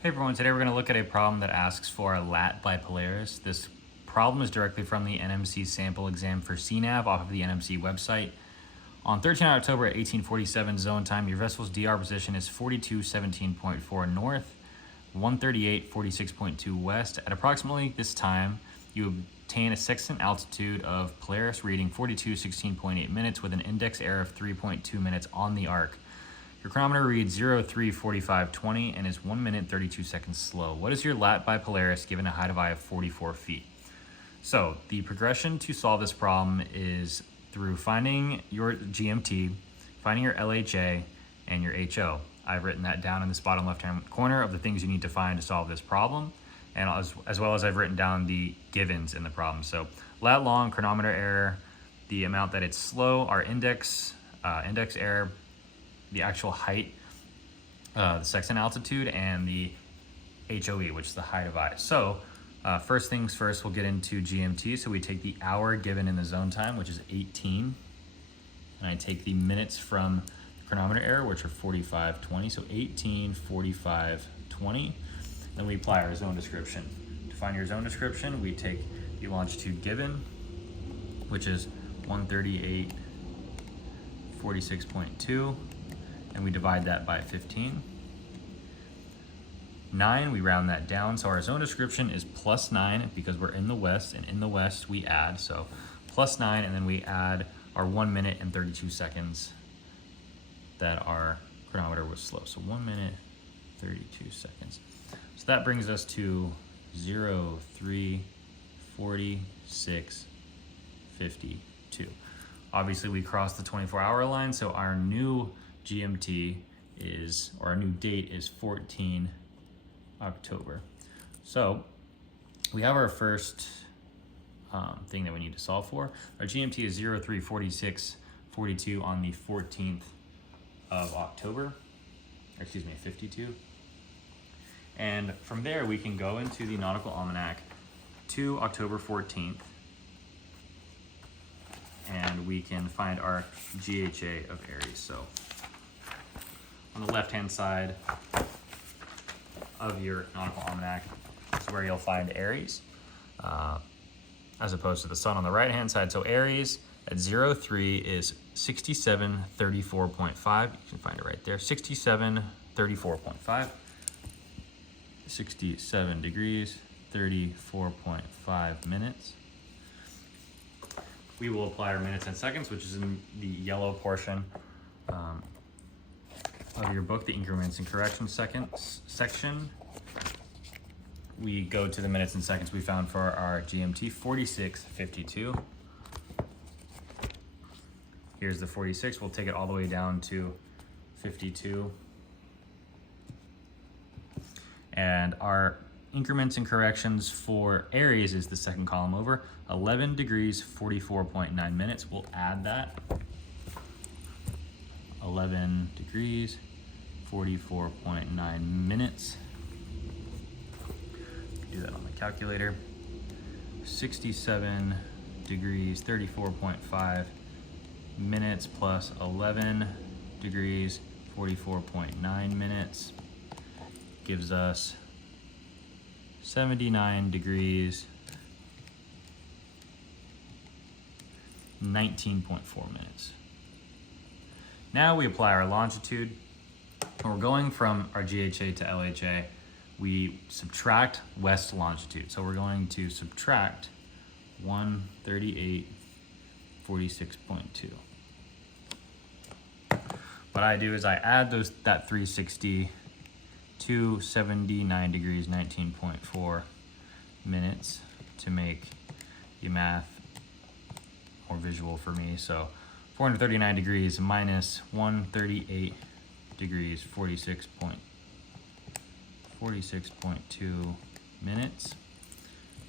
Hey everyone, today we're going to look at a problem that asks for a lat by Polaris. This problem is directly from the NMC sample exam for CNAV off of the NMC website. On 13 October at 1847 zone time, your vessel's DR position is 4217.4 north, 138.46.2 west. At approximately this time, you obtain a sextant altitude of Polaris reading 42:16.8 minutes with an index error of 3.2 minutes on the arc. Your chronometer reads 03:45:20 and is 1 minute 32 seconds slow. What is your lat by Polaris given a height of I of 44 feet? So the progression to solve this problem is through finding your GMT, finding your LHA, and your HO. I've written that down in this bottom left-hand corner of the things you need to find to solve this problem, and as well as I've written down the givens in the problem. So lat long, chronometer error, the amount that it's slow, our index error, the actual height, the sextant altitude, and the HOE, which is the height of I. So first things first, we'll get into GMT. So we take the hour given in the zone time, which is 18, and I take the minutes from the chronometer error, which are 45:20, so 18:45:20. Then we apply our zone description. To find your zone description, we take the longitude given, which is 138.46.2, and we divide that by 15. 9, we round that down, so our zone description is +9 because we're in the west, and in the west we add, so +9, and then we add our 1 minute and 32 seconds that our chronometer was slow. So 1 minute, 32 seconds. So that brings us to 03:46:52. Obviously we crossed the 24-hour line, so our new GMT is, or our new date is 14 October. So we have our first thing that we need to solve for. Our GMT is 03:46:42 on the 14th of October, or excuse me, 52. And from there we can go into the nautical almanac to October 14th, and we can find our GHA of Aries. So on the left-hand side of your nautical almanac is where you'll find Aries, as opposed to the sun on the right-hand side. So Aries at 03 is 67:34.5. You can find it right there, 67:34.5. 67 degrees, 34.5 minutes. We will apply our minutes and seconds, which is in the yellow portion of your book, the increments and corrections section. We go to the minutes and seconds we found for our GMT, 46:52. Here's the 46. We'll take it all the way down to 52. And our increments and corrections for Aries is the second column over, 11 degrees, 44.9 minutes. We'll add that. 11 degrees, 44.9 minutes. Do that on the calculator. 67 degrees, 34.5 minutes plus 11 degrees, 44.9 minutes gives us 79 degrees, 19.4 minutes. Now we apply our longitude. When we're going from our GHA to LHA, we subtract west longitude. So we're going to subtract 138.46.2. What I do is I add that 360 to 79 degrees, 19.4 minutes to make the math more visual for me. So 439 degrees minus 138 degrees, 46.2 minutes.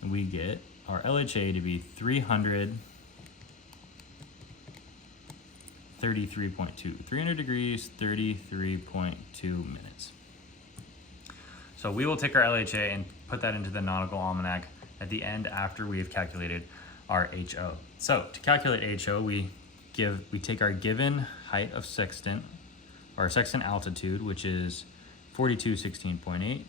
And we get our LHA to be 333.2. 300 degrees, 33.2 minutes. So we will take our LHA and put that into the nautical almanac at the end after we have calculated our HO. So to calculate HO, we take our given height of sextant, or sextant altitude, which is 42:16.8,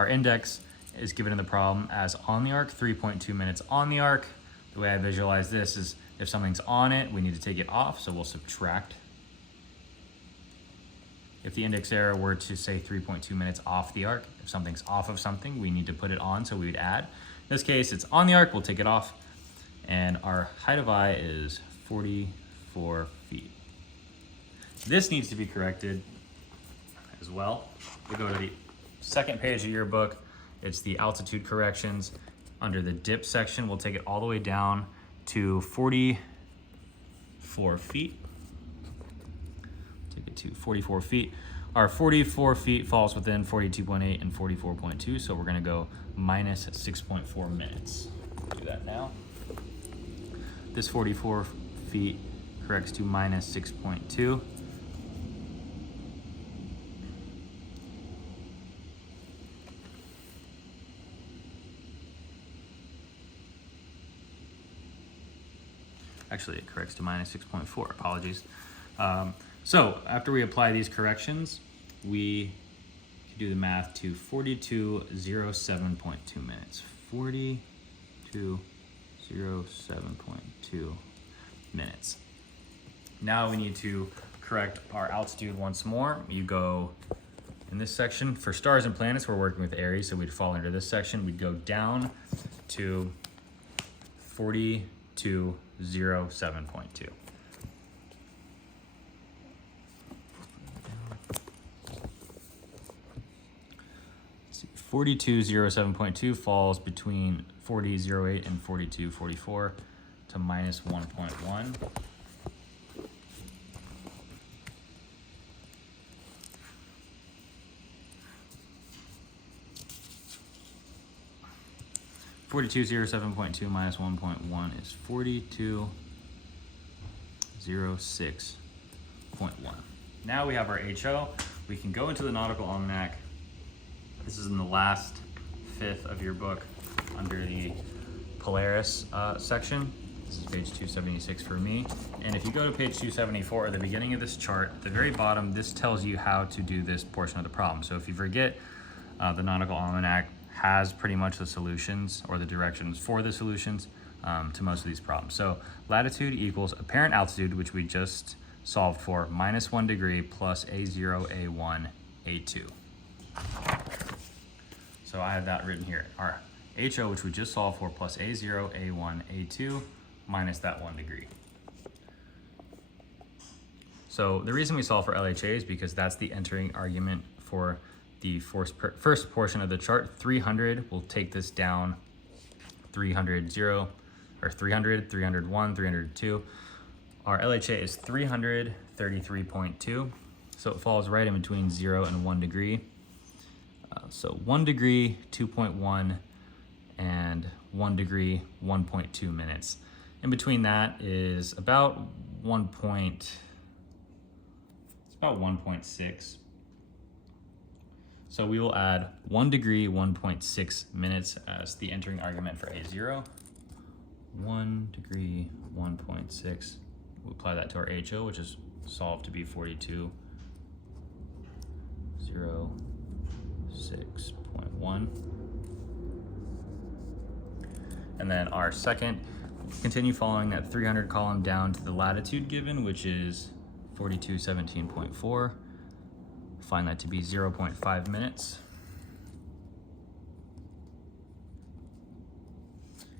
Our index is given in the problem as on the arc, 3.2 minutes on the arc. The way I visualize this is if something's on it, we need to take it off, so we'll subtract. If the index error were to say 3.2 minutes off the arc, if something's off of something, we need to put it on, so we would add. In this case, it's on the arc, we'll take it off. And our height of eye is 44 feet. This needs to be corrected as well. We go to the second page of your book. It's the altitude corrections. Under the dip section, we'll take it all the way down to 44 feet. Take it to 44 feet. Our 44 feet falls within 42.8 and 44.2, so we're gonna go minus 6.4 minutes. Do that now. This 44 feet corrects to minus 6.2. Actually, it corrects to minus 6.4, apologies. So after we apply these corrections, we can do the math to 4207.2 minutes. 4207.2 minutes. Now we need to correct our altitude once more. You go in this section. For stars and planets, we're working with Aries, so we'd fall under this section. We'd go down to 4207.2. 4207.2 falls between 4008 and 4244 to minus 1.1. (4207.2 minus 1.1 is 4206.1). Now we have our HO. We can go into the nautical almanac. This is in the last fifth of your book under the Polaris section. This is page 276 for me. And if you go to page 274 at the beginning of this chart, at the very bottom, this tells you how to do this portion of the problem. So if you forget, the nautical almanac has pretty much the solutions or the directions for the solutions to most of these problems. So latitude equals apparent altitude, which we just solved for, minus 1 degree plus A0, A1, A2. So I have that written here. Our HO, which we just solved for, plus A0, A1, A2, minus that 1 degree. So the reason we solve for LHA is because that's the entering argument for the first portion of the chart. 300, we'll take this down 300, 0, or 300, 301, 302. Our LHA is 333.2, so it falls right in between 0 and 1 degree. So 1 degree, 2.1, and 1 degree, 1.2 minutes. In between that is about 1.6. So we will add 1 degree, 1.6 minutes as the entering argument for A0. 1 degree, 1.6. We'll apply that to our HO, which is solved to be 4206.1. And then our second, continue following that 300 column down to the latitude given, which is 4217.4. Find that to be 0.5 minutes.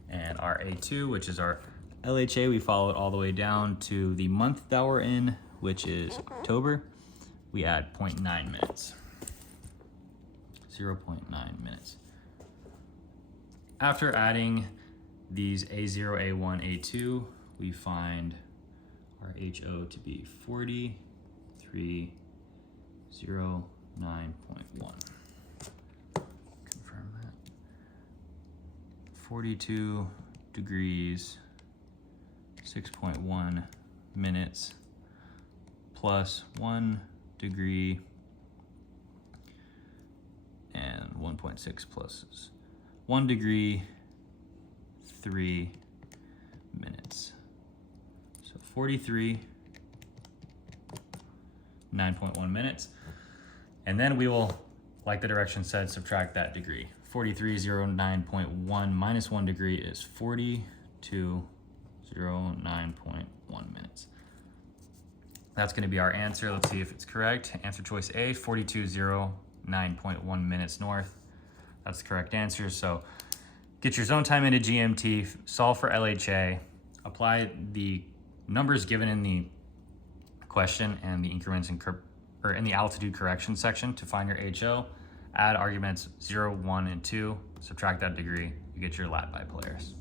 And our A2, which is our LHA, we follow it all the way down to the month that we're in, which is October. We add 0.9 minutes. 0.9 minutes. After adding these A0, A1, A2, we find our HO to be 4309.1. Confirm that. 42 degrees, 6.1 minutes, plus 1 degree, and 1.6 plus 1 degree, 3 minutes. So 43, 9.1 minutes. And then we will Like the direction said, subtract that degree. 4309.1 minus 1 degree is 4209.1 minutes. That's going to be our answer. Let's see if it's correct. Answer choice A, 4209.1 minutes north. That's the correct answer. So get your zone time into GMT, solve for LHA, apply the numbers given in the question and the increments in the altitude correction section to find your HO. Add arguments 0, 1, and 2, subtract that degree, you get your lat by Polaris.